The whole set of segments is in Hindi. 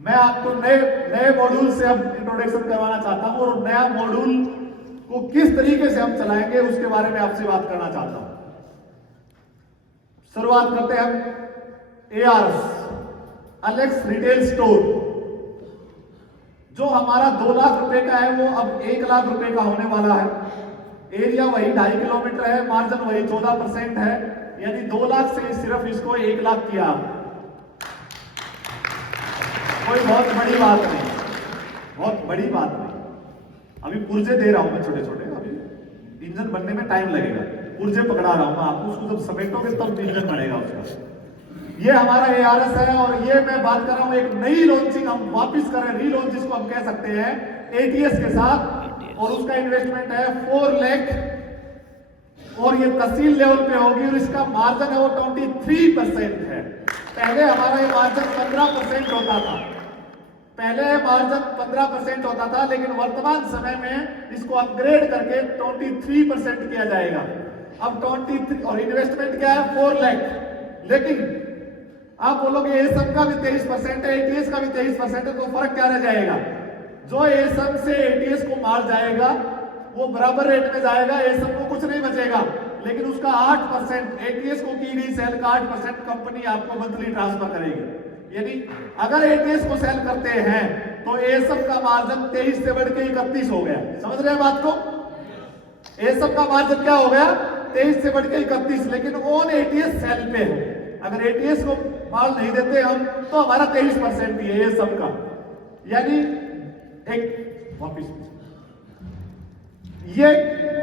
मैं आपको नए नए मॉड्यूल से अब इंट्रोडक्शन करवाना चाहता हूं और नया मॉड्यूल को किस तरीके से हम चलाएंगे उसके बारे में आपसे बात करना चाहता हूं। शुरुआत करते हैं हम एआरएस, अलेक्स रिटेल स्टोर। जो हमारा 2 लाख रुपए का है वो अब 1 लाख रुपए का होने वाला है। एरिया वही 2.5 किलोमीटर है, मार्जिन वही 14% है, यानी 2 लाख से सिर्फ इसको 1 लाख किया। कोई बहुत बड़ी बात नहीं, बहुत बड़ी बात नहीं। अभी पुर्जे दे रहा हूं मैं छोटे छोटे, अभी इंजन बनने में टाइम लगेगा। पुर्जे पकड़ा रहा हूं मैं आपको, उसको जब समेटोगे तब इंजन बनेगा उसका। ये हमारा एआरएस है और ये मैं बात कर रहा हूं एक नई लॉन्चिंग हम वापस कर रहे हैं, रीलॉन्च जिसको हम कह सकते हैं एटीएस के साथ। और उसका इन्वेस्टमेंट है 4 लाख और ये तहसील लेवल पे होगी और इसका मार्जिन है वो 23% है। पहले हमारा ये मार्जिन 15% होता था, पहले मार्जिन 15% होता था, लेकिन वर्तमान समय में इसको अपग्रेड करके 23% किया जाएगा। अब 23 और इन्वेस्टमेंट क्या है 4 लाख। लेकिन आप बोलोगे एसएम का भी 23% है, एटीएस का भी 23% है, तो फर्क क्या रह जाएगा? जो एसएम से एटीएस को माल जाएगा वो बराबर रेट में जाएगा, एसएम को कुछ नहीं बचेगा। लेकिन उसका 8% एटीएस को की गई सेल का 8% कंपनी आपको मंथली ट्रांसफर करेगी। यानी अगर एटीएस को सेल करते हैं तो एसएम का मार्जिन 23 से बढ़ के 31 हो गया। समझ रहे हैं बात को? एसएम का मार्जिन क्या हो गया? 23 से बढ़ के 31, लेकिन ऑन एटीएस सेल पे है। अगर एटीएस को माल नहीं देते हम तो हमारा 23% ही है ये सब का। यानी एक वापिस ये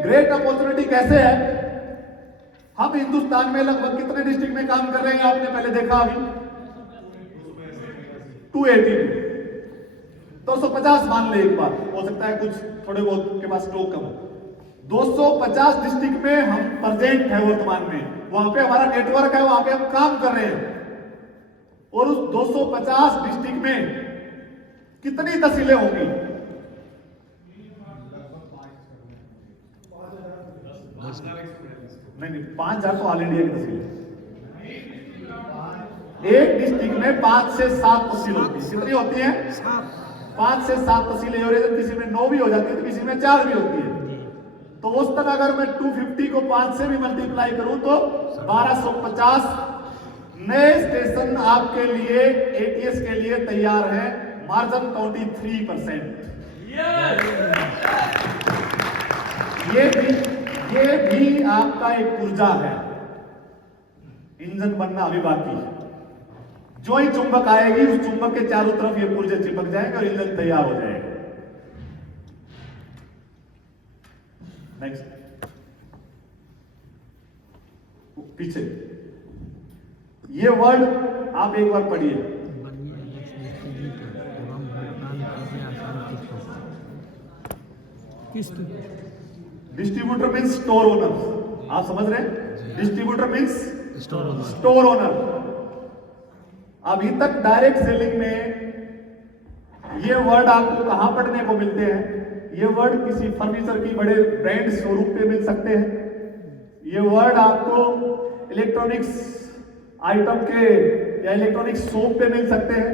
ग्रेट अपॉर्चुनिटी कैसे है? हम हिंदुस्तान में लगभग कितने डिस्ट्रिक्ट में काम कर रहे हैं आपने पहले देखा? अभी 280, 250 मान ले एक बार, हो सकता है कुछ थोड़े बहुत के पास स्टॉक कम। 250 डिस्ट्रिक्ट में हम प्रेजेंट है वर्तमान में, वहां पे हमारा नेटवर्क है, वहां पे हम काम कर रहे हैं। और उस 250 डिस्ट्रिक्ट में कितनी तहसीलें होंगी? नहीं, 5,000 तो ऑल इंडिया की तहसील है। एक डिस्ट्रिक्ट में 5 से 7 तहसील होती है। कितनी होती है? 5 से 7 तहसीलें। और किसी में 9 भी हो जाती है तो किसी में 4 भी होती है। तो उस तरह अगर मैं 250 को 5 से भी मल्टीप्लाई करूं तो 1250 नए स्टेशन आपके लिए एटीएस के लिए तैयार है। मार्जिन 23%। ये भी आपका एक पुर्जा है, इंजन बनना अभी बाकी है। जो ही चुंबक आएगी उस चुंबक के चारों तरफ ये पुर्जे चिपक जाएंगे और इंजन तैयार हो जाएगा। नेक्स्ट, पीछे ये वर्ड आप एक बार पढ़िए। Distributor means store owner. आप समझ रहे हैं? Distributor means store owner. अभी तक डायरेक्ट सेलिंग में ये वर्ड आपको कहां पढ़ने को मिलते हैं? ये वर्ड किसी फर्नीचर की बड़े ब्रांड शोरूम पे मिल सकते हैं। ये वर्ड आपको इलेक्ट्रॉनिक्स आइटम के या इलेक्ट्रॉनिक्स शॉप पे मिल सकते हैं।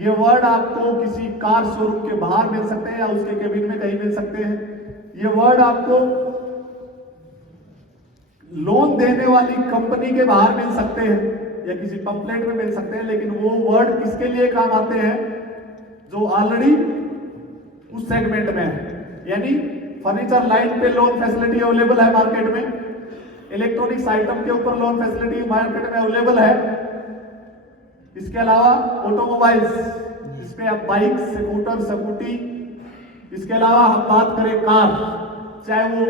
ये वर्ड आपको किसी कार शोरूम के बाहर मिल सकते हैं या उसके केबिन में कहीं मिल सकते हैं। ये वर्ड आपको लोन देने वाली कंपनी के बाहर मिल सकते हैं या किसी पंपलेट में मिल सकते हैं। लेकिन वो वर्ड किसके लिए काम आते हैं? जो ऑलरेडी उस सेगमेंट में है। यानी फर्नीचर लाइन पे लोन फैसिलिटी अवेलेबल है मार्केट में, इलेक्ट्रॉनिक्स आइटम के ऊपर लोन फैसिलिटी मार्केट में अवेलेबल है। इसके अलावा ऑटोमोबाइल्स, इसमें आप बाइक, स्कूटर, स्कूटी, इसके अलावा हम बात करें कार, चाहे वो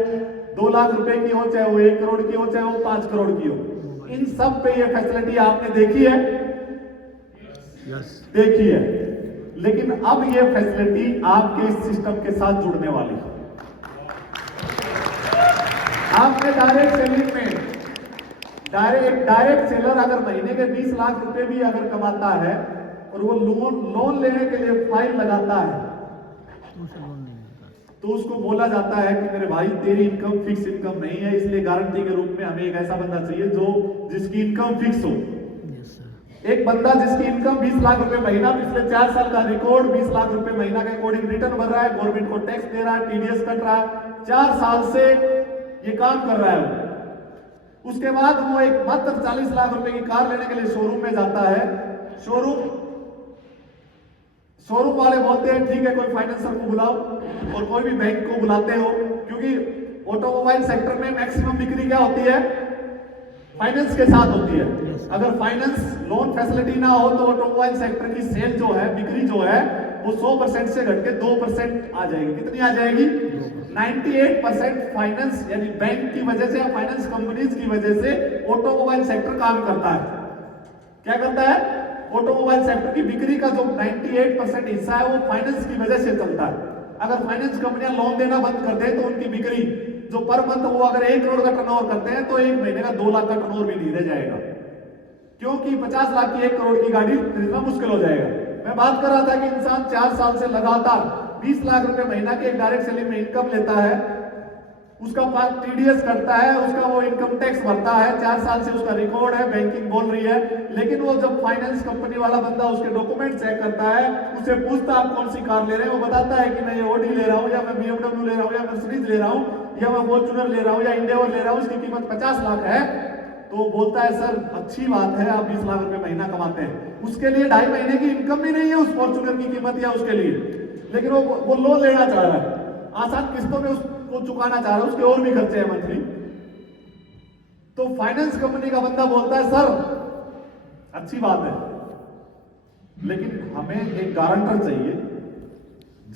2 लाख रुपए की हो, चाहे वो 1 करोड़ की हो, चाहे वो 5 करोड़ की हो, इन सब पे ये फैसिलिटी आपने देखी है? देखी है। लेकिन अब ये फैसिलिटी आपके इस सिस्टम के साथ जुड़ने वाली है। आपने डायरेक्ट सेलिंग में डायरेक्ट सेलर अगर महीने के 20 लाख रुपए भी अगर कमाता है और वो लोन लेने के लिए फाइल लगाता है तो उसको बोला जाता है कि मेरे भाई तेरी इनकम फिक्स इनकम नहीं है, इसलिए गारंटी के रूप में हमें एक ऐसा बंदा चाहिए जिसकी इनकम फिक्स हो। एक बंदा जिसकी इनकम 20 लाख रुपए महीना, पिछले 4 साल का रिकॉर्ड 20 लाख रुपए महीना के अकॉर्डिंग रिटर्न भर रहा है, गवर्नमेंट को टैक्स दे रहा है, टीडीएस कट रहा है, 4 साल से ये काम कर रहा है। उसके बाद वो एक मात्र 40 लाख रुपए की कार लेने के लिए शोरूम में जाता है। शोरूम वाले बोलते हैं ठीक है, कोई फाइनेंसर को बुलाओ, और कोई भी बैंक को बुलाते हो, क्योंकि ऑटोमोबाइल सेक्टर में मैक्सिमम बिक्री क्या होती है? फाइनेंस के साथ होती है। अगर फाइनेंस लोन फैसिलिटी ना हो तो ऑटोमोबाइल सेक्टर की सेल जो है, बिक्री जो है, वो 100% से घट के 2% आ जाएगी। कितनी आ जाएगी? 98% फाइनेंस यानी बैंक की वजह से या फाइनेंस कंपनीज की वजह से ऑटोमोबाइल सेक्टर काम करता है। क्या करता है? ऑटोमोबाइल सेक्टर की बिक्री का जो 98% हिस्सा है वो फाइनेंस की वजह से चलता है। अगर फाइनेंस कंपनियां लोन देना बंद कर दे तो उनकी बिक्री जो पर मंथ वो अगर 1 करोड़ का टर्नओवर करते हैं तो एक महीने का 2 लाख का टर्नओवर भी नहीं रह जाएगा, क्योंकि 50 लाख की 1 करोड़ की गाड़ी खरीदना मुश्किल हो जाएगा। मैं बात कर रहा था कि इंसान 4 साल से लगातार 20 लाख रुपए महीना के एक डायरेक्ट सेलिंग में इनकम लेता है, उसका पास टीडीएस करता है, उसका वो इनकम टैक्स भरता है, 4 साल से उसका रिकॉर्ड है, बैंकिंग बोल रही है, लेकिन वो जब फाइनेंस कंपनी वाला बंदा उसके डॉक्यूमेंट चेक करता है, उसे पूछता आप कौन सी कार ले रहे हैं, वो बताता है कि मैं ये ऑडी ले रहा हूं, या मैं बीएमडब्ल्यू ले रहा हूं, या मर्सिडीज ले रहा हूं, या मैं फॉर्च्यूनर ले रहा हूं, या इंडियोर ले रहा हूं, इसकी कीमत 50 लाख है। तो वो बोलता है सर अच्छी बात है, आप 20 लाख रुपए महीना कमाते हैं। उसके लिए 2.5 महीने की इनकम भी नहीं है उस फॉर्च्यूनर की कीमत या उसके लिए, लेकिन वो लोन लेना चाह रहा है, आसान किस्तों में उसको चुकाना चाह रहा है, उसके और भी खर्चे हैं मंथली। तो फाइनेंस कंपनी का बंदा बोलता है सर अच्छी बात है, लेकिन हमें एक गारंटर चाहिए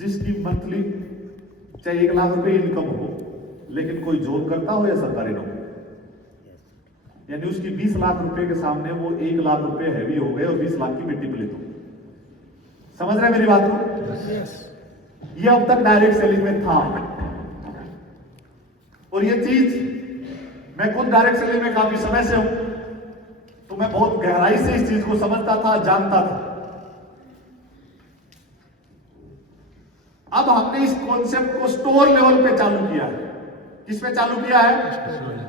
जिसकी मंथली चाहे 1 लाख रुपए इनकम हो, लेकिन कोई जॉब करता हो या सरकारी नौकरी, यानी उसकी 20 लाख रुपए के सामने वो 1 लाख रुपए हैवी हो गए और 20 लाख की मिट्टी प्लेट हो। समझ रहे मेरी बात को? ये अब तक डायरेक्ट सेलिंग में था, और ये चीज मैं खुद डायरेक्ट सेलिंग में काफी समय से हूं, तो मैं बहुत गहराई से इस चीज को समझता था, जानता था। अब हमने इस कॉन्सेप्ट को स्टोर लेवल पे चालू किया है। किस पे चालू किया है?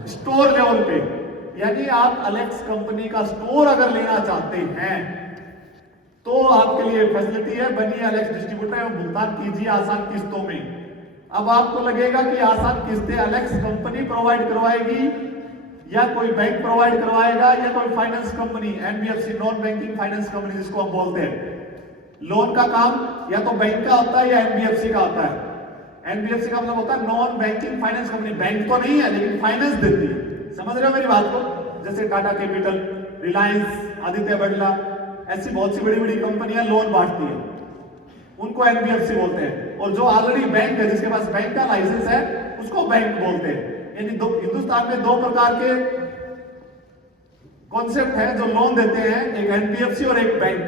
स्टोर लेवल पे। यानी आप अलेक्स कंपनी का स्टोर अगर लेना चाहते हैं तो आपके लिए फैसिलिटी है, बनिए अलेक्स डिस्ट्रीब्यूटर एवं भुगतान कीजिए आसान किस्तों में। अब आपको लगेगा कि आसान किस्तें अलेक्स कंपनी प्रोवाइड करवाएगी, या कोई बैंक प्रोवाइड करवाएगा, या कोई finance company, NBFC non banking finance company जिसको हम बोलते हैं। लोन का काम या तो बैंक का होता है या एनबीएफसी का होता है। एनबीएफसी का मतलब होता है non banking finance company, bank तो नहीं है लेकिन फाइनेंस देती है। समझ रहे हो मेरी बात को? जैसे टाटा कैपिटल, रिलायंस, आदित्य बिरला, ऐसी बहुत सी बड़ी बड़ी कंपनियां लोन बांटती है, उनको एनबीएफसी बोलते हैं। और जो ऑलरेडी बैंक है, जिसके पास बैंक का लाइसेंस है, उसको बैंक बोलते हैं। यानी हिंदुस्तान में 2 प्रकार के कॉन्सेप्ट हैं जो लोन देते हैं, एक एनबीएफसी और एक बैंक।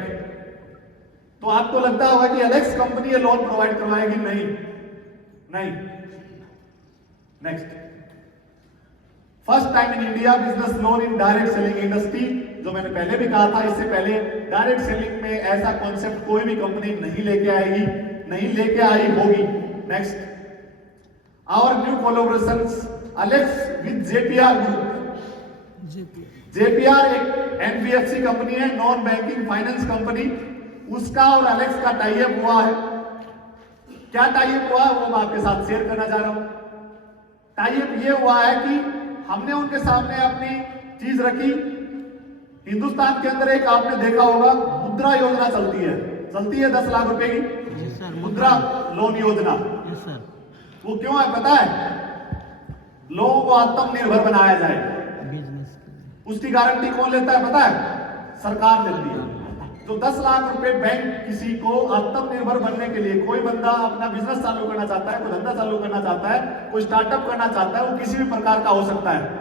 तो आपको लगता होगा कि अलेक्स कंपनी ये लोन प्रोवाइड करवाएगी, नहीं। Next, first time in India business loan in direct selling industry. जो मैंने पहले भी कहा था, इससे पहले डायरेक्ट सेलिंग में ऐसा कॉन्सेप्ट कोई भी कंपनी नहीं लेके आएगी, नहीं लेके आई होगी। Next, our new collaborations Alex with JPR group. JPR एक एनबीएफसी कंपनी है, नॉन बैंकिंग फाइनेंस कंपनी, उसका और अलेक्स का टाई अप हुआ है। क्या टाई अप हुआ वो मैं आपके साथ शेयर करना चाह रहा हूं। टाई अप ये हुआ है कि हमने उनके सामने अपनी चीज रखी। हिंदुस्तान के अंदर एक आपने देखा होगा मुद्रा योजना चलती है 10 लाख रुपए की मुद्रा लोन योजना। वो क्यों है पता है? लोगों को आत्मनिर्भर बनाया जाए। उसकी गारंटी कौन लेता है पता है? सरकार लेती है। तो 10 लाख रुपए बैंक किसी को आत्मनिर्भर बनने के लिए, कोई बंदा अपना बिजनेस चालू करना चाहता है, कोई धंधा चालू करना चाहता है, कोई स्टार्टअप करना चाहता है, वो किसी भी प्रकार का हो सकता है।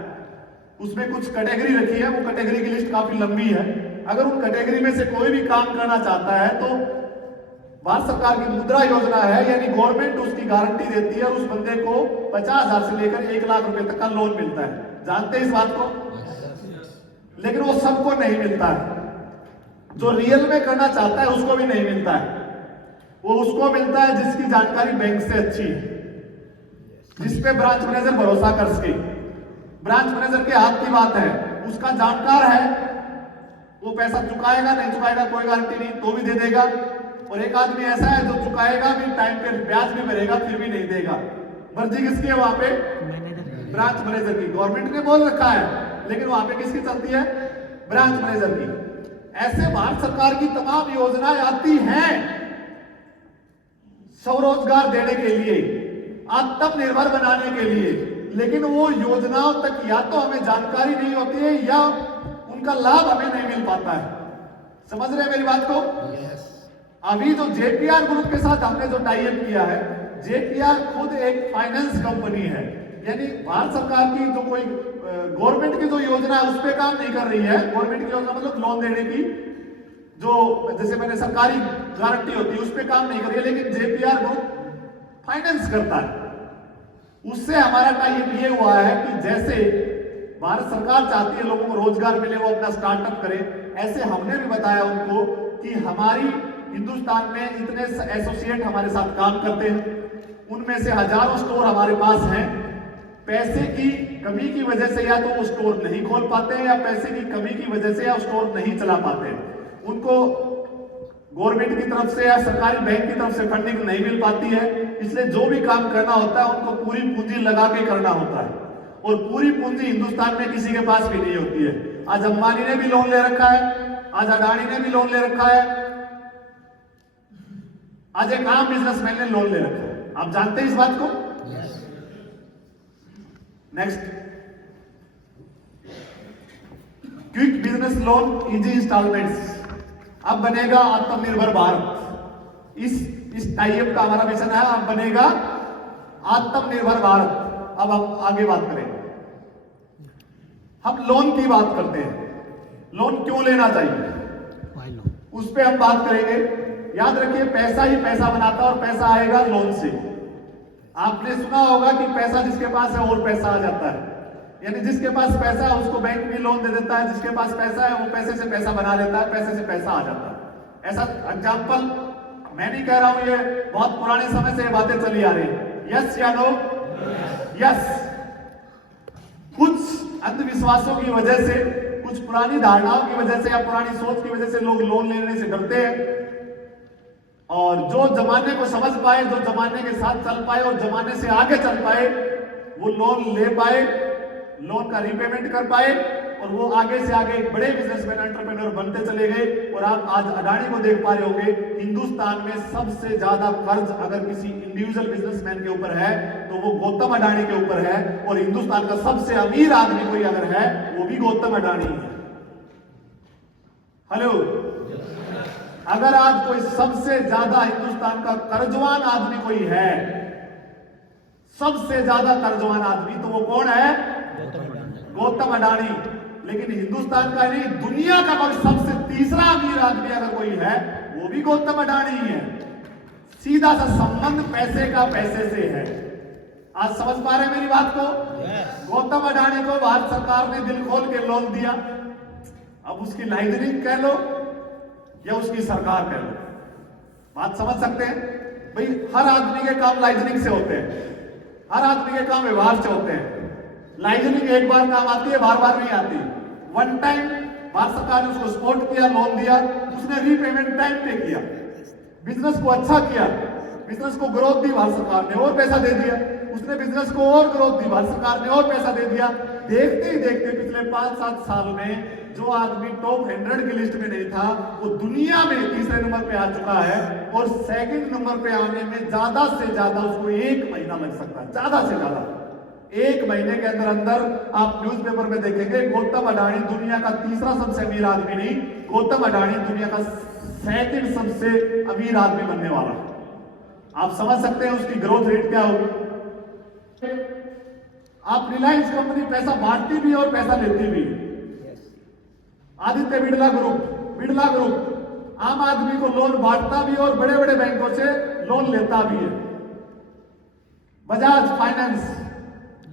उसमें कुछ कैटेगरी रखी है, वो कैटेगरी की लिस्ट काफी लंबी है। अगर उन कैटेगरी में से कोई भी काम करना चाहता है तो भारत सरकार की मुद्रा योजना है, यानी गवर्नमेंट उसकी गारंटी देती है और उस बंदे को 50,000 से लेकर 1 लाख रुपए तक का लोन मिलता है। जानते हैं इस बात को? लेकिन वो सबको नहीं मिलता है। जो रियल में करना चाहता है उसको भी नहीं मिलता है। वो उसको मिलता है जिसकी जानकारी बैंक से अच्छी है, जिस पे ब्रांच मैनेजर भरोसा कर सके। ब्रांच मैनेजर के हाथ की बात है, उसका जानकार है वो पैसा चुकाएगा नहीं चुकाएगा कोई गारंटी नहीं, तो भी दे देगा। और एक आदमी ऐसा है जो चुकाएगा भी, टाइम पे ब्याज भी भरेगा, फिर भी नहीं देगा। मर्जी किसकी है वहां पे? ब्रांच मैनेजर की। गवर्नमेंट ने बोल रखा है, लेकिन वहां पे किसकी चलती है? ब्रांच मैनेजर की। ऐसे भारत सरकार की तमाम योजनाएं आती हैं स्वरोजगार देने के लिए, आत्मनिर्भर बनाने के लिए, लेकिन वो योजनाओं तक या तो हमें जानकारी नहीं होती है या उनका लाभ हमें नहीं मिल पाता है। समझ रहे हैं मेरी बात को? अभी जो जेपीआर ग्रुप के साथ हमने जो टाई अप किया है, जेपीआर खुद एक फाइनेंस कंपनी है, यानी भारत सरकार की जो कोई गवर्नमेंट की जो योजना है उस पर काम नहीं कर रही है। गवर्नमेंट की योजना मतलब लोन देने की, जो जैसे मैंने सरकारी गारंटी होती है उस पर काम नहीं कर रही है, लेकिन जेपीआर ग्रुप फाइनेंस करता है। उससे हमारा टाई अप ये हुआ है कि जैसे भारत सरकार चाहती है लोगों को रोजगार मिले, वो अपना स्टार्टअप करे, ऐसे हमने भी बताया उनको कि हमारी हिंदुस्तान में इतने एसोसिएट हमारे साथ काम करते हैं, उनमें से हजारों स्टोर हमारे पास हैं। पैसे की कमी की वजह से या तो वो स्टोर नहीं खोल पाते हैं, या पैसे की कमी की वजह से या स्टोर नहीं चला पाते हैं। उनको गवर्नमेंट की तरफ से या सरकारी बैंक की तरफ से फंडिंग नहीं मिल पाती है, इसलिए जो भी काम करना होता है उनको पूरी पूंजी लगा के करना होता है, और पूरी पूंजी हिंदुस्तान में किसी के पास भी नहीं होती है। आज अंबानी ने भी लोन ले रखा है, आज अडानी ने भी लोन ले रखा है, आज एक आम बिजनेसमैन ने लोन ले रखा है। आप जानते हैं इस बात को? Next, quick business loan, easy instalments. अब बनेगा आत्मनिर्भर भारत। इस टाई अप का हमारा मिशन है, अब बनेगा आत्मनिर्भर भारत। अब हम आगे बात करें, हम लोन की बात करते हैं। लोन क्यों लेना चाहिए उस पर हम बात करेंगे। याद रखिए, पैसा ही पैसा बनाता है और पैसा आएगा लोन से। आपने सुना होगा कि पैसा जिसके पास है और पैसा आ जाता है, यानी जिसके पास पैसा है उसको बैंक भी लोन दे देता है, जिसके पास पैसा है वो पैसे से पैसा बना लेता है, पैसे से पैसा आ जाता है। ऐसा एग्जाम्पल मैं नहीं कह रहा हूं, ये बहुत पुराने समय से ये बातें चली आ रही है। यस या नो? यस। कुछ अंधविश्वासों की वजह से, कुछ पुरानी धारणाओं की वजह से या पुरानी सोच की वजह से लोग लोन लेने से डरते हैं, और जो जमाने को समझ पाए, जो जमाने के साथ चल पाए और जमाने से आगे चल पाए, वो लोन ले पाए, लोन का रीपेमेंट कर पाए, और वो आगे से आगे एक बड़े बिजनेसमैन, एंटरप्रेन्योर बनते चले गए। और आप आज अडानी को देख पा रहे होंगे, हिंदुस्तान में सबसे ज्यादा कर्ज अगर किसी इंडिविजुअल बिजनेसमैन के ऊपर है तो वो गौतम अडानी के ऊपर है, और हिंदुस्तान का सबसे अमीर आदमी कोई अगर है वो भी गौतम अडानी है। हेलो, अगर आज कोई सबसे ज्यादा हिंदुस्तान का कर्जवान आदमी कोई है, सबसे ज्यादा कर्जवान आदमी, तो वो कौन है? गौतम अडानी। लेकिन हिंदुस्तान का नहीं, दुनिया का कोई सबसे तीसरा अमीर आदमी अगर कोई है वो भी गौतम अडानी ही है। सीधा सा संबंध पैसे का पैसे से है। आज समझ पा रहे हैं मेरी बात को? गौतम अडानी को भारत सरकार ने दिल खोल के लोन दिया। अब उसकी लाइजनिंग कह लो या उसकी सरकार कह लो, बात समझ सकते हैं? भाई, हर आदमी के काम लाइजनिंग से होते हैं, हर आदमी के काम व्यवहार से होते हैं। लाइजनिंग एक बार काम आती है, बार बार नहीं आती। वन टाइम भारत सरकार ने उसको सपोर्ट किया, लोन दिया, उसने रीपेमेंट टाइम पे किया, बिजनेस को अच्छा किया, बिजनेस को ग्रोथ दी भारत सरकार ने और पैसा दे दिया, उसने बिजनेस को और ग्रोथ दी भारत सरकार ने और पैसा दे दिया। देखते ही देखते पिछले 5-7 साल में जो आदमी टॉप 100 की लिस्ट में नहीं था वो दुनिया में तीसरे नंबर पे आ चुका है, और सेकंड नंबर पे आने में ज्यादा से ज्यादा उसको 1 महीना लग सकता है, ज्यादा से ज्यादा 1 महीने के अंदर अंदर आप न्यूज़पेपर में देखेंगे गौतम अडानी दुनिया का तीसरा सबसे अमीर आदमी नहीं, गौतम अडानी दुनिया का सेकंड सबसे अमीर आदमी बनने वाला। आप समझ सकते हैं उसकी ग्रोथ रेट क्या होगी। आप रिलायंस कंपनी पैसा बांटती भी और पैसा लेती भी। आदित्य बिड़ला ग्रुप आम आदमी को लोन बांटता भी और बड़े बड़े बैंकों से लोन लेता भी है। बजाज फाइनेंस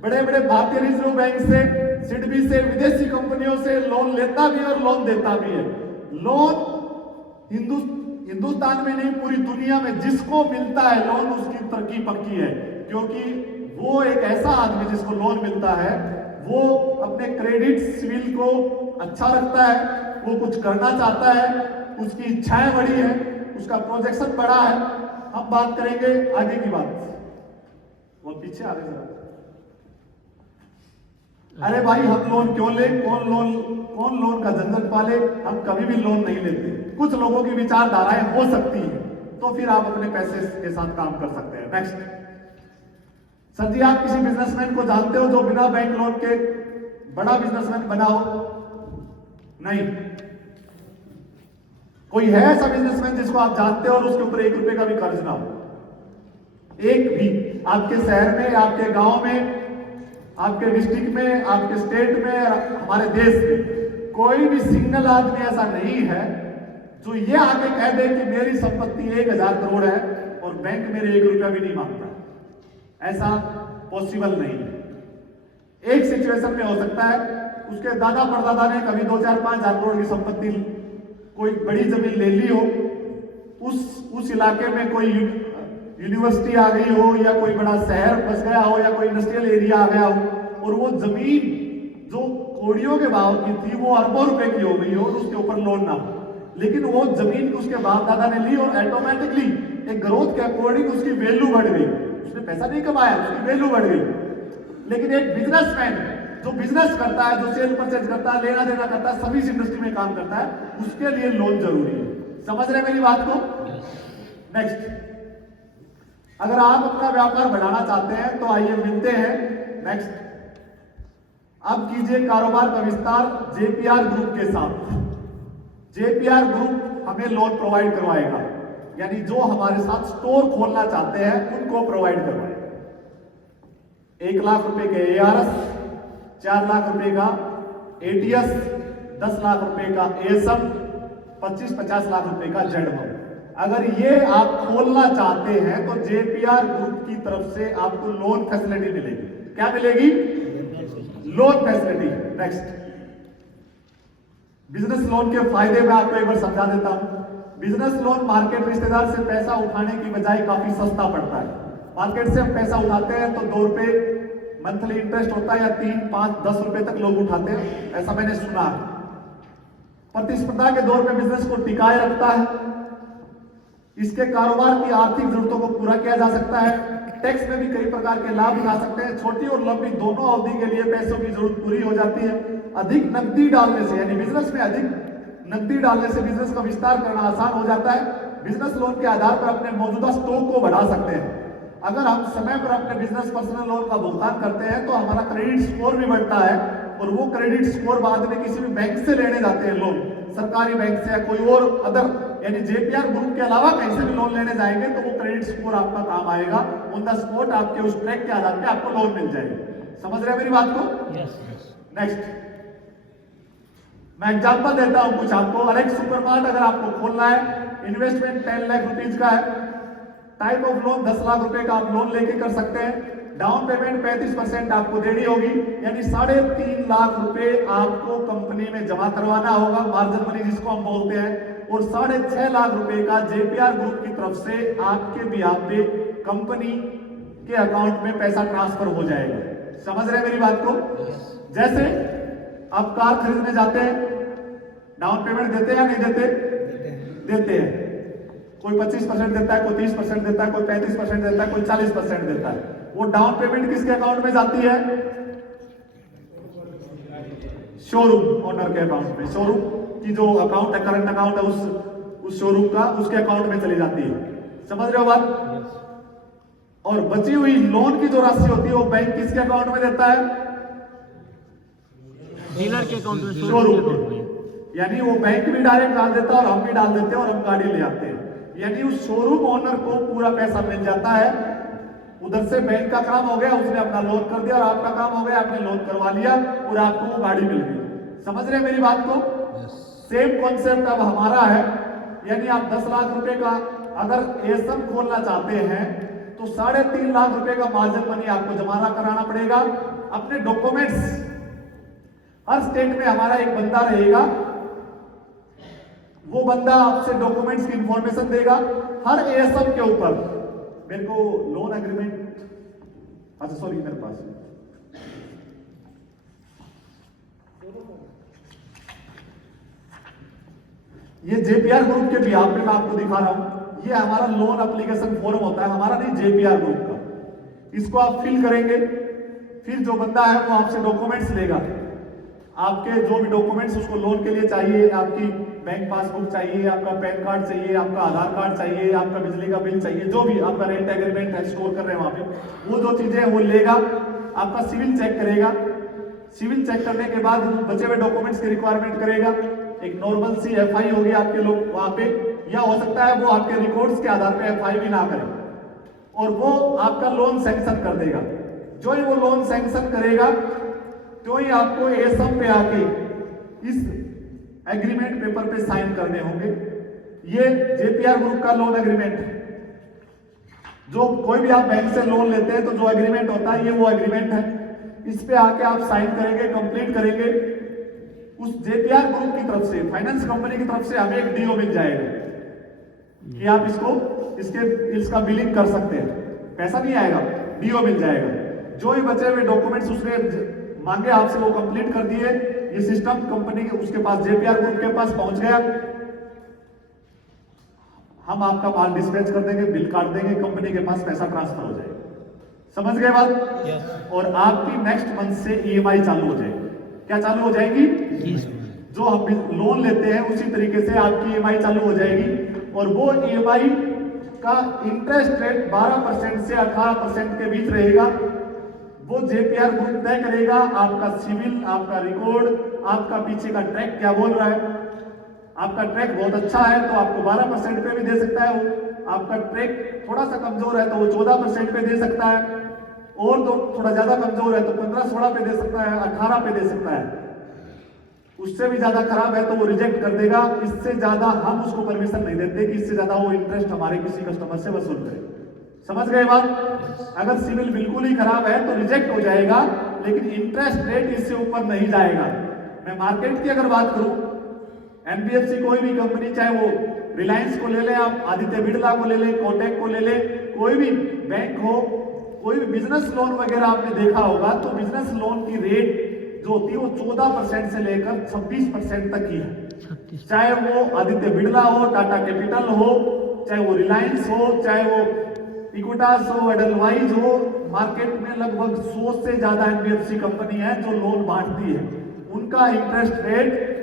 बड़े बड़े भारतीय रिजर्व बैंक से, सिडबी से, विदेशी कंपनियों से लोन लेता भी और लोन देता भी है। लोन हिंदुस्तान में नहीं पूरी दुनिया में जिसको मिलता है लोन उसकी तरक्की पक्की है, क्योंकि वो एक ऐसा आदमी जिसको लोन मिलता है वो अपने क्रेडिट सिविल को अच्छा रखता है, वो कुछ करना चाहता है, उसकी इच्छाएं बड़ी है, उसका प्रोजेक्शन बड़ा है। हम बात करेंगे आगे की बात। वो पीछे आ गए जरा। अरे भाई हम लोन क्यों ले, कौन लोन का झंझट पाले? हम कभी भी लोन नहीं लेते। कुछ लोगों की विचारधाराएं हो सकती है, तो फिर आप अपने पैसे के साथ काम कर सकते हैं। नेक्स्ट, सर जी आप किसी बिजनेसमैन को जानते हो जो बिना बैंक लोन के बड़ा बिजनेसमैन बना हो? नहीं। कोई है ऐसा बिजनेसमैन जिसको आप जानते हो और उसके ऊपर 1 रुपए का भी कर्ज ना हो? एक भी? आपके शहर में, आपके गांव में, आपके डिस्ट्रिक्ट में, आपके स्टेट में, हमारे देश में कोई भी सिंगल आदमी ऐसा नहीं है जो ये आके कह दे कि मेरी संपत्ति 1000 करोड़ है और बैंक मेरे 1 रुपया भी नहीं मांगता। ऐसा पॉसिबल नहीं है। एक सिचुएशन में हो सकता है उसके दादा परदादा ने कभी 2, 4, 5 हजार करोड़ की संपत्ति, कोई बड़ी जमीन ले ली हो, उस इलाके में कोई यूनिवर्सिटी आ गई हो या कोई बड़ा शहर बस गया हो या कोई इंडस्ट्रियल एरिया आ गया हो और वो जमीन जो करोड़ों के भाव की थी वो अरबों रुपए की हो गई हो और उसके ऊपर लोन ना हो, लेकिन वो जमीन उसके बाप दादा ने ली और ऑटोमेटिकली एक ग्रोथ के अकॉर्डिंग उसकी वैल्यू बढ़ गई। उसने पैसा नहीं कमाया, उसकी वैल्यू बढ़ गई। लेकिन एक बिजनेसमैन जो बिजनेस करता है, जो सेल परचेज करता है, लेना देना करता है, सर्विस इंडस्ट्री में काम करता है, उसके लिए लोन जरूरी है। समझ रहे मेरी बात को? नेक्स्ट, अगर आप अपना व्यापार बढ़ाना चाहते हैं तो आइए मिलते हैं। नेक्स्ट, अब कीजिए कारोबार का विस्तार जेपीआर ग्रुप के साथ। जेपीआर ग्रुप हमें लोन प्रोवाइड करवाएगा, यानी जो हमारे साथ स्टोर खोलना चाहते हैं उनको प्रोवाइड करवाएगा। 1 लाख रुपए के एआरएस, 4 लाख रुपए का एटीएस, 10 लाख रुपए का एएसएम, 25-50 लाख रुपए का जेडम। अगर ये आप खोलना चाहते हैं तो जेपीआर ग्रुप की तरफ से आपको लोन फैसिलिटी मिलेगी। क्या मिलेगी? Loan facility. Next, business loan के फायदे मैं आपको एक बार समझा देता हूं। बिजनेस लोन मार्केट रिश्तेदार से पैसा उठाने की बजाय काफी सस्ता पड़ता है। मार्केट से हम पैसा उठाते हैं तो 2 रुपए मंथली इंटरेस्ट होता है या 3, 5, 10 रुपए तक लोग उठाते हैं, ऐसा मैंने सुना है। प्रतिस्पर्धा के दौर में बिजनेस को टिकाए रखता है। इसके कारोबार की आर्थिक जरूरतों को पूरा किया जा सकता है। टैक्स में भी कई प्रकार के लाभ उठा सकते हैं। छोटी और लंबी दोनों अवधि के लिए पैसों की जरूरत पूरी हो जाती है। अधिक नकदी डालने से, यानी बिजनेस में अधिक नकदी डालने से बिजनेस का विस्तार करना आसान हो जाता है। बिजनेस लोन के आधार पर अपने मौजूदा स्टॉक को बढ़ा सकते हैं। अगर हम समय पर अपने बिजनेस पर्सनल लोन का भुगतान करते हैं तो हमारा क्रेडिट स्कोर भी बढ़ता है और वो क्रेडिट स्कोर बाद में किसी भी बैंक से लेने जाते हैं लोन, सरकारी बैंक से या कोई और अदर, यानी जेपीआर ग्रुप के अलावा कहीं से भी लोन लेने जाएंगे तो वो क्रेडिट स्कोर आपका काम आएगा। ऑन द स्पॉट आपके उस ट्रैक के आधार पे आपको लोन मिल जाएगा। समझ रहे हैं मेरी बात को? नेक्स्ट, मैं एग्जांपल देता हूं कुछ आपको। अलेक्स सुपरमार्ट अगर आपको खोलना है, इन्वेस्टमेंट 10 लाख रुपीज का है। टाइप ऑफ लोन 10 लाख रुपए का आप लोन लेके कर सकते हैं। डाउन पेमेंट 35% आपको देनी होगी, यानी 3.5 लाख रुपए आपको कंपनी में जमा करवाना होगा, मार्जिन मनी जिसको हम बोलते हैं, और 6.5 लाख रुपए का जेपीआर ग्रुप की तरफ से आपके बिहाफ पे कंपनी के अकाउंट में पैसा ट्रांसफर हो जाएगा। समझ रहे हैं मेरी बात को? जैसे आप कार खरीदने जाते हैं, डाउन पेमेंट देते हैं या नहीं देते? देते हैं। कोई 25% देता है, कोई 30% देता है, कोई 35% देता है, कोई 40% देता है। वो डाउन पेमेंट किसके अकाउंट में जाती है? शोरूम ओनर के अकाउंट में। शोरूम की जो अकाउंट है, करंट अकाउंट है उस शोरूम का, उसके अकाउंट में चली जाती है। समझ रहे हो बात? और बची हुई लोन की जो राशि होती है वो बैंक किसके अकाउंट में देता है? डीलर के अकाउंट में, शोरूम में। यानी वो बैंक भी डायरेक्ट डाल देता है और हम भी डाल देते हैं और हम गाड़ी ले आते हैं। यानी उस शोरूम ओनर को पूरा पैसा मिल जाता है। उधर से बैंक का काम हो गया, उसने अपना लोन कर दिया, और आपका काम हो गया, आपने लोन करवा लिया और आपको वो गाड़ी मिल गई। समझ रहे हैं मेरी बात को? सेम कॉन्सेप्ट अब हमारा है। यानी आप 10 लाख रुपए का अगर एएसएम खोलना चाहते हैं तो 3.5 लाख रुपए का मार्जिन मनी आपको जमा कराना पड़ेगा। अपने डॉक्यूमेंट्स, हर स्टेट में हमारा एक बंदा रहेगा, वो बंदा आपसे डॉक्यूमेंट्स की इंफॉर्मेशन देगा हर एएसएम के ऊपर। मेरे को लोन एग्रीमेंट, अच्छा सॉरी, मेरे पास ये जेपीआर ग्रुप के बिहाफ पे मैं आपको दिखा रहा हूं, ये हमारा लोन एप्लीकेशन फॉर्म होता है, हमारा नहीं, जेपीआर ग्रुप का। इसको आप फिल करेंगे, फिर जो बंदा है वो आपसे डॉक्यूमेंट्स लेगा, आपके जो भी डॉक्यूमेंट्स उसको लोन के लिए चाहिए, आपकी बैंक पासबुक चाहिए, आपका पैन कार्ड चाहिए, आपका आधार कार्ड चाहिए, आपका बिजली का बिल चाहिए, जो भी आपका रेंट एग्रीमेंट है, स्टोर कर रहे हैं वहां पे, वो जो चीजें वो लेगा, आपका सिविल चेक करेगा। सिविल चेक करने के बाद बचे हुए डॉक्यूमेंट्स की रिक्वायरमेंट करेगा। एक नॉर्मल सी एफआई होगी आपके लोग वहां पे, या हो सकता है वो आपके रिकॉर्ड्स के आधार पे एफआई भी ना करे, और वो आपका लोन सैंक्शन कर देगा। जो ही वो लोन सैंक्शन करेगा तो ही आपको एसएम पे आके इस एग्रीमेंट पेपर पे साइन करने होंगे। ये जेपीआर ग्रुप का लोन एग्रीमेंट है। जो कोई भी आप बैंक से लोन लेते हैं तो जो एग्रीमेंट होता है ये वो एग्रीमेंट है। इस पे आके आप साइन करेंगे, कंप्लीट करेंगे। उस जेपीआर ग्रुप की तरफ से, फाइनेंस कंपनी की तरफ से हमें एक डीओ मिल जाएगा कि आप इसका बिलिंग कर सकते हैं। पैसा नहीं आएगा, डीओ मिल जाएगा। जो ही बचे हुए डॉक्यूमेंट्स उसने मांगे आपसे वो कंप्लीट कर दिए। ये सिस्टम कंपनी के उसके पास, जेपीआर ग्रुप के पास पहुंच गया। हम आपका माल डिस्पैच कर देंगे, बिल काट देंगे, कंपनी के पास पैसा ट्रांसफर हो जाएगा। समझ गए बात? yes. और आपकी नेक्स्ट मंथ से ईएमआई चालू हो जाएगी। क्या चालू हो जाएगी? yes. जो हम लोन लेते हैं उसी तरीके से आपकी ईएमआई चालू हो जाएगी। और वो ईएमआई का इंटरेस्ट रेट 12% से 18% के बीच रहेगा। वो जेपीआर ग्रुप तय करेगा। आपका सिविल, आपका रिकॉर्ड, आपका पीछे का ट्रैक क्या बोल रहा है। आपका ट्रैक बहुत अच्छा है तो आपको 12% पे भी दे सकता है वो। आपका ट्रैक थोड़ा सा कमजोर है तो वो 14% पे दे सकता है, और तो थोड़ा ज्यादा कमजोर है तो 15-16 पे दे सकता है, 18 पे दे सकता है। उससे भी ज्यादा खराब है तो वो रिजेक्ट कर देगा। इससे ज्यादा हम उसको परमिशन नहीं देते कि इससे ज्यादा वो इंटरेस्ट हमारे किसी कस्टमर से वसूल करे। समझ गए बात? अगर सिविल बिल्कुल ही खराब है तो रिजेक्ट हो जाएगा, लेकिन इंटरेस्ट रेट इससे ऊपर नहीं जाएगा। मैं मार्केट की अगर बात करूं, एनबीएफसी कोई भी कंपनी, चाहे वो रिलायंस को ले लें, आप आदित्य बिड़ला को ले लें, कोटक को ले लें, कोई भी बैंक हो, कोई भी बिजनेस लोन वगैरह आपने देखा होगा तो बिजनेस लोन की रेट जो होती है वो 14% से लेकर 26% तक की है। चाहे वो आदित्य बिड़ला हो, टाटा कैपिटल हो, चाहे वो रिलायंस हो, चाहे वो इक्विटास हो, एडलवाइज हो, मार्केट में लगभग 100 से ज्यादा एनबीएफसी कंपनी है जो लोन बांटती है। उनका इंटरेस्ट रेट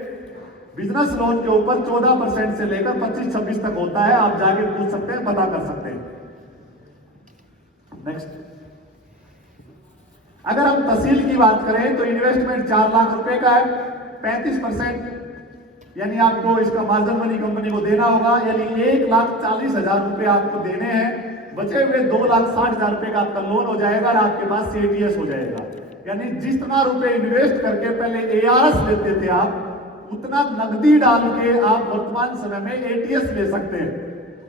बिजनेस लोन के ऊपर 14% से लेकर 25-26 तक होता है। आप जाके पूछ सकते हैं, पता कर सकते हैं। नेक्स्ट, अगर हम तहसील की बात करें तो इन्वेस्टमेंट 4 लाख रुपए का है। 35% यानी आपको इसका मार्जिन मनी कंपनी को देना होगा, यानी 1,40,000 रुपए आपको देने हैं। बचे हुए 2,60,000 रुपए का आपका लोन हो जाएगा और आपके पास सीटीएस हो जाएगा। यानी जितना रुपए इन्वेस्ट करके पहले एआरएस लेते थे आप, उतना नकदी डाल के आप वर्तमान समय में एटीएस ले सकते हैं।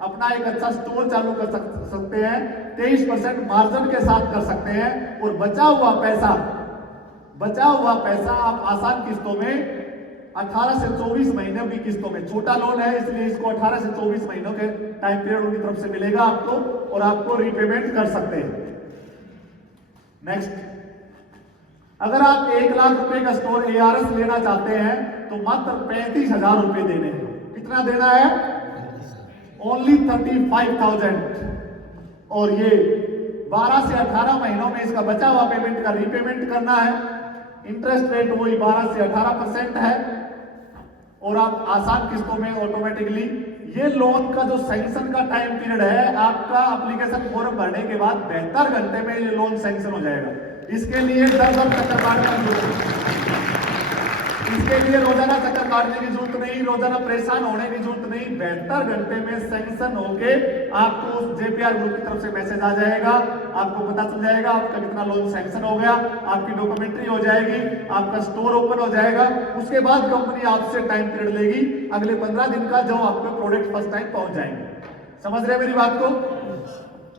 अपना एक अच्छा स्टोर चालू कर सकते हैं, 23% मार्जिन के साथ कर सकते हैं। और बचा हुआ पैसा आप आसान किस्तों में 18 से 24 महीने की किस्तों में, छोटा लोन है इसलिए इसको 18 से 24 महीनों के टाइम पीरियड उनकी तरफ से मिलेगा आपको, और आपको रीपेमेंट कर सकते हैं। नेक्स्ट, अगर आप 1 लाख रुपए का स्टोर एआरएस लेना चाहते हैं तो मात्र 35,000 रुपए देने हैं। कितना देना है? ओनली 35,000। और ये 12 से 18 महीनों में इसका बचा हुआ पेमेंट का रीपेमेंट करना है। इंटरेस्ट रेट वही 12 से 18% है, और आप आसान किस्तों में ऑटोमेटिकली, ये लोन का जो सैंक्शन का टाइम पीरियड है, आपका एप्लीकेशन फॉर्म भरने के बाद 72 घंटे में ये लोन सैंक्शन हो जाएगा। इसके लिए चक्कर काटने की जरूरत नहीं, इसके लिए रोजाना चक्कर काटने की जरूरत नहीं, रोजाना परेशान होने की जरूरत नहीं। 72 घंटे में सैंक्शन होके आपको जेपीआर ग्रुप की तरफ से मैसेज आ जाएगा, आपको पता चल जाएगा आपका कितना लोन सैंक्शन हो गया, आपकी डॉक्यूमेंट्री हो जाएगी, आपका स्टोर ओपन हो जाएगा। उसके बाद कंपनी आपसे टाइम पीरियड लेगी अगले 15 दिन का, जो आपके प्रोडक्ट फर्स्ट टाइम पहुंच जाएंगे। समझ रहे हैं मेरी बात को?